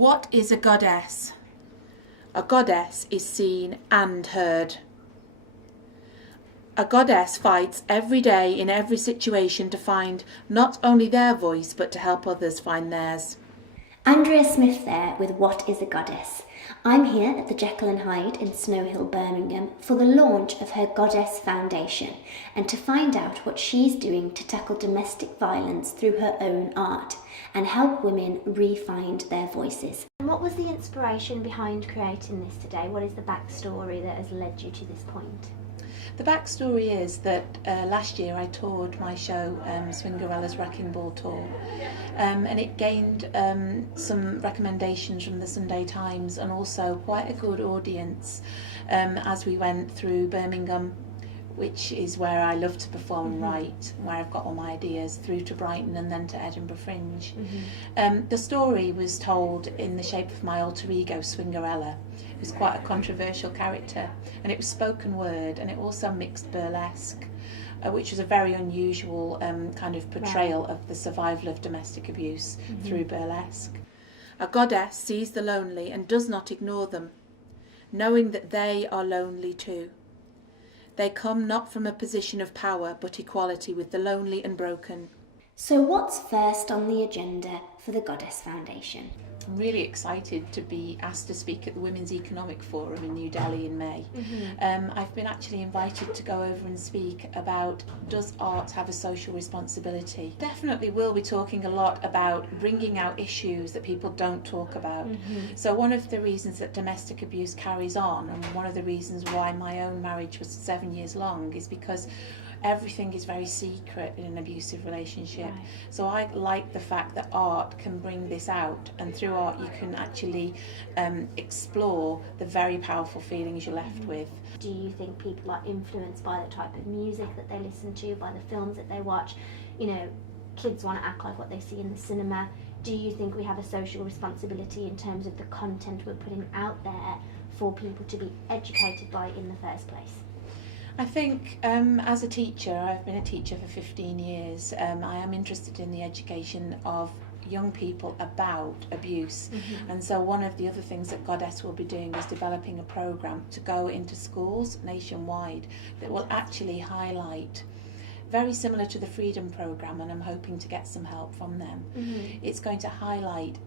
What is a goddess? A goddess is seen and heard. A goddess fights every day in every situation to find not only their voice but to help others find theirs. Andrea Smith there with What is a Goddess? I'm here at the Jekyll and Hyde in Snow Hill, Birmingham for the launch of her Goddess Foundation and to find out what she's doing to tackle domestic violence through her own art and help women re-find their voices. And what was the inspiration behind creating this today? What is the backstory that has led you to this point? The backstory is that last year I toured my show, Swingerella's Wrecking Ball Tour, and it gained some recommendations from the Sunday Times and also quite a good audience as we went through Birmingham, which is where I love to perform and write, where I've got all my ideas, through to Brighton and then to Edinburgh Fringe. The story was told in the shape of my alter ego, Swingerella, who's quite a controversial character, and it was spoken word and it also mixed burlesque, which was a very unusual kind of portrayal of the survival of domestic abuse through burlesque. A goddess sees the lonely and does not ignore them, knowing that they are lonely too. They come not from a position of power, but equality with the lonely and broken. So what's first on the agenda for the Goddess Foundation? I'm really excited to be asked to speak at the Women's Economic Forum in New Delhi in May. I've been actually invited to go over and speak about, does art have a social responsibility? Definitely will be talking a lot about bringing out issues that people don't talk about. So one of the reasons that domestic abuse carries on, and one of the reasons why my own marriage was 7 years long, is because everything is very secret in an abusive relationship. Right. So I like the fact that art can bring this out, and through art you can actually explore the very powerful feelings you're left with. Do you think people are influenced by the type of music that they listen to, by the films that they watch? You know, kids want to act like what they see in the cinema. Do you think we have a social responsibility in terms of the content we're putting out there for people to be educated by in the first place? I think as a teacher, I've been a teacher for 15 years, I am interested in the education of young people about abuse. And so one of the other things that Goddess will be doing is developing a programme to go into schools nationwide that will actually highlight, very similar to the Freedom Programme, and I'm hoping to get some help from them. It's going to highlight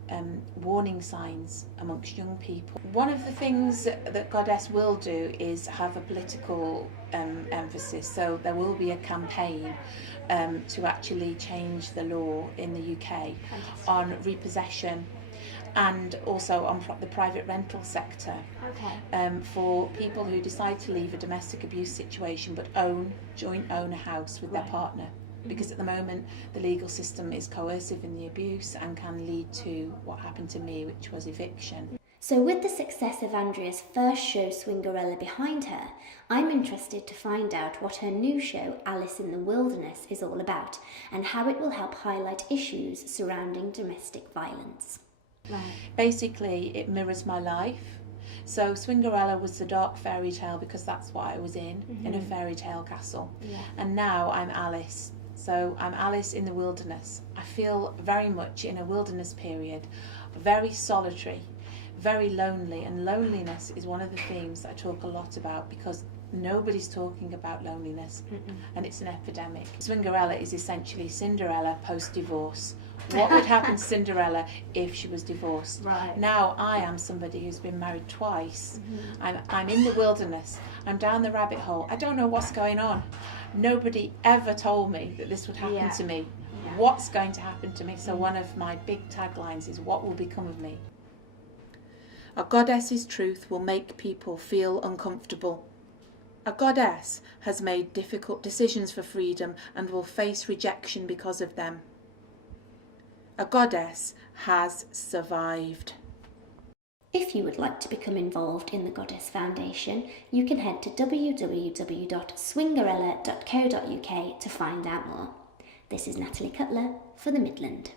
warning signs amongst young people. One of the things that Goddess will do is have a political emphasis, so there will be a campaign to actually change the law in the UK on repossession and also on the private rental sector, for people who decide to leave a domestic abuse situation but joint own a house with their partner. Because at the moment the legal system is coercive in the abuse and can lead to what happened to me, which was eviction. So with the success of Andrea's first show Swingerella behind her, I'm interested to find out what her new show Alice in the Wilderness is all about and how it will help highlight issues surrounding domestic violence. Right. Basically, it mirrors my life. So Swingerella was the dark fairy tale because that's what I was in a fairy tale castle. And now I'm Alice. So I'm Alice in the wilderness. I feel very much in a wilderness period, very solitary, very lonely, and loneliness is one of the themes that I talk a lot about because nobody's talking about loneliness, and it's an epidemic. Swingerella is essentially Cinderella post-divorce. What would happen to Cinderella if she was divorced? Right. Now I am somebody who's been married twice. I'm in the wilderness. I'm down the rabbit hole. I don't know what's going on. Nobody ever told me that this would happen to me. What's going to happen to me? So one of my big taglines is, what will become of me? A goddess's truth will make people feel uncomfortable. A goddess has made difficult decisions for freedom and will face rejection because of them. A goddess has survived. If you would like to become involved in the Goddess Foundation, you can head to www.swingerella.co.uk to find out more. This is Natalie Cutler for The Midland.